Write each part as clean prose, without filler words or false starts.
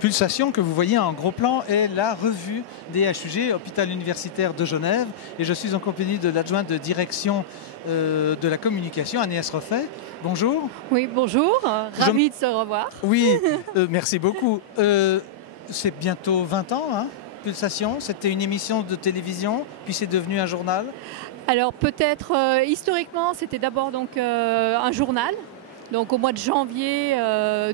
Pulsation que vous voyez en gros plan est la revue des HUG, Hôpital Universitaire de Genève. Et je suis en compagnie de l'adjointe de direction de la communication, Agnès Roffet. Bonjour. Oui, bonjour. Ravi de se revoir. Oui, merci beaucoup. C'est bientôt 20 ans, hein, Pulsation. C'était une émission de télévision, puis c'est devenu un journal. Alors peut-être historiquement, c'était d'abord donc un journal, donc au mois de janvier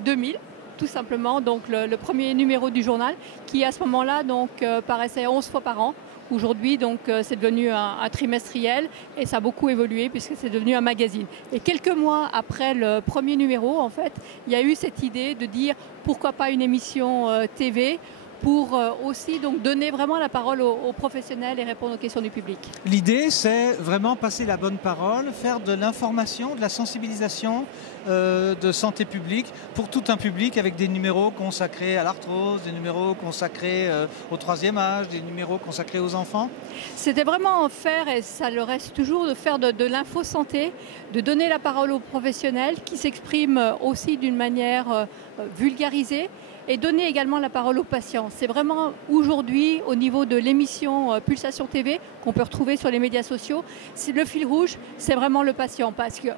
2000. Tout simplement, donc le premier numéro du journal qui à ce moment-là donc paraissait 11 fois par an. Aujourd'hui donc c'est devenu un trimestriel et ça a beaucoup évolué puisque c'est devenu un magazine. Et quelques mois après le premier numéro, en fait, il y a eu cette idée de dire pourquoi pas une émission TV pour aussi donc donner vraiment la parole aux professionnels et répondre aux questions du public. L'idée, c'est vraiment passer la bonne parole, faire de l'information, de la sensibilisation de santé publique pour tout un public avec des numéros consacrés à l'arthrose, des numéros consacrés au troisième âge, des numéros consacrés aux enfants. C'était vraiment faire, et ça le reste toujours, de faire de l'info-santé, de donner la parole aux professionnels qui s'expriment aussi d'une manière vulgarisée, et donner également la parole aux patients. C'est vraiment aujourd'hui, au niveau de l'émission Pulsation TV, qu'on peut retrouver sur les médias sociaux, c'est le fil rouge, c'est vraiment le patient. Parce que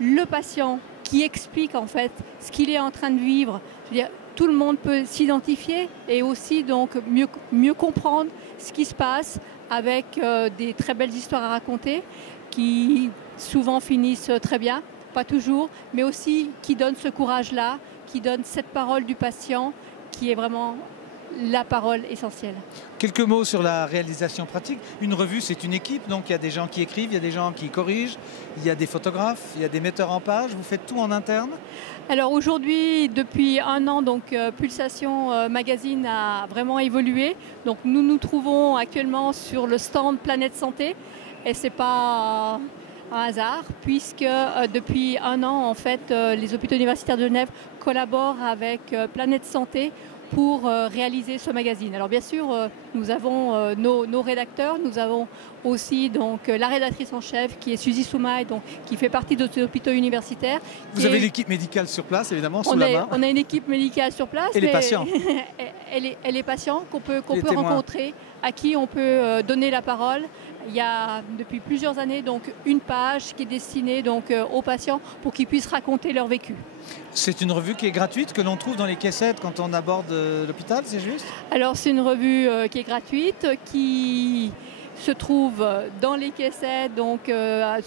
le patient qui explique en fait ce qu'il est en train de vivre, je veux dire, tout le monde peut s'identifier et aussi donc mieux comprendre ce qui se passe avec des très belles histoires à raconter qui souvent finissent très bien, pas toujours, mais aussi qui donnent ce courage-là, qui donne cette parole du patient qui est vraiment la parole essentielle. Quelques mots sur la réalisation pratique. Une revue, c'est une équipe, donc il y a des gens qui écrivent, il y a des gens qui corrigent, il y a des photographes, il y a des metteurs en page. Vous faites tout en interne? Alors aujourd'hui, depuis un an, donc Pulsation Magazine a vraiment évolué. Donc nous nous trouvons actuellement sur le stand Planète Santé et c'est pas un hasard, puisque depuis un an, en fait, les hôpitaux universitaires de Genève collaborent avec Planète Santé pour réaliser ce magazine. Alors bien sûr, nous avons nos rédacteurs, nous avons aussi donc la rédactrice en chef qui est Suzy Soumaï, donc qui fait partie de ces hôpitaux universitaires. Vous avez l'équipe médicale sur place, évidemment, sous la main. On a une équipe médicale sur place. Et les patients. Et les patients qu'on peut rencontrer, à qui on peut donner la parole. Il y a depuis plusieurs années donc une page qui est destinée donc aux patients pour qu'ils puissent raconter leur vécu. C'est une revue qui est gratuite, que l'on trouve dans les caissettes quand on aborde l'hôpital, c'est juste? Alors c'est une revue qui est gratuite, qui se trouve dans les caissettes, donc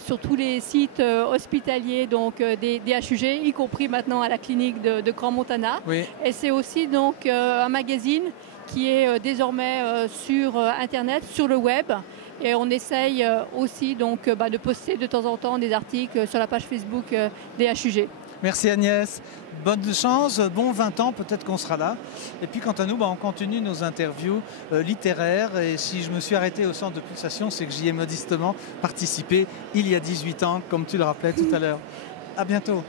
sur tous les sites hospitaliers donc, des HUG, y compris maintenant à la clinique de Grand Montana. Oui. Et c'est aussi donc un magazine qui est désormais sur Internet, sur le web. Et on essaye aussi donc, de poster de temps en temps des articles sur la page Facebook des HUG. Merci Agnès. Bonne chance, bon 20 ans, peut-être qu'on sera là. Et puis quant à nous, on continue nos interviews littéraires. Et si je me suis arrêté au centre de Pulsation, c'est que j'y ai modestement participé il y a 18 ans, comme tu le rappelais tout à l'heure. À bientôt.